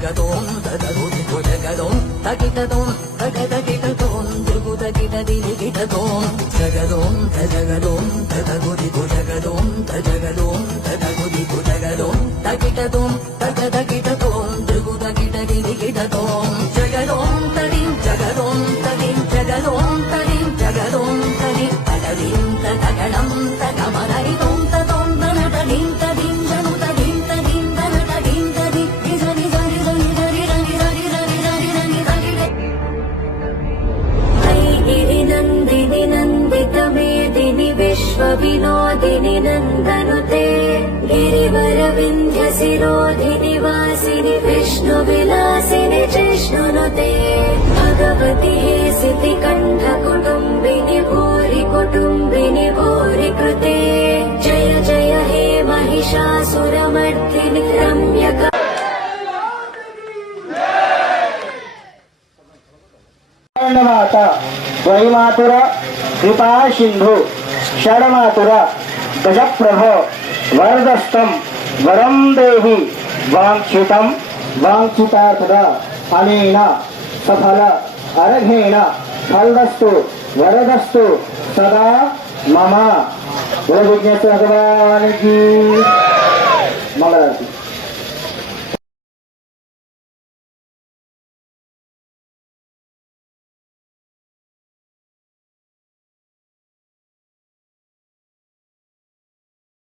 జగదోం తదగుదిగు జగదోం తగిటదోం తగదగిటదోం దిగుదగిటదిలిగిటదోం జగదోం తజగదోం తదగుదిగు జగదోం తజగదోం తదగుదిగు జగదోం తగిటదోం తగదగిటదోం దిగుదగిటదిలిగిటదోం జగదోం తడిం జగదోం తడిం జగదోం తడిం జగదోం తడి తగదిం తగడం తగమరైదోం తదోం తనటడిం తడిం జను తడిం తడిం తనటడిం తడి నిజని జని జని జరి రని రని రని రని రని రని ఐగిరి నందిని నందిత మేదిని విశ్వ వినోదిని నందనుతే గిరివర వింధ్య శిరోధిని వాసిని విష్ణు విలాసిని జిష్ణునుతే భగవతి సిద్ధి కంఠ కుటుంబిని భూరి కుటుంబిని భూరి కృతే జయ జయ హే महिषासुरमर्दिनि रम्यक माता द्वैमातुर कृपा सिंधु षडमातुर गजप्रभ वरदस्तम वरम देहि वांछितम वांछितार्थद अनेन सफल अर्घेण फलदस्तु वरदस्तु सदा मम। विघ्नेश्वर भगवान की मंगलारती।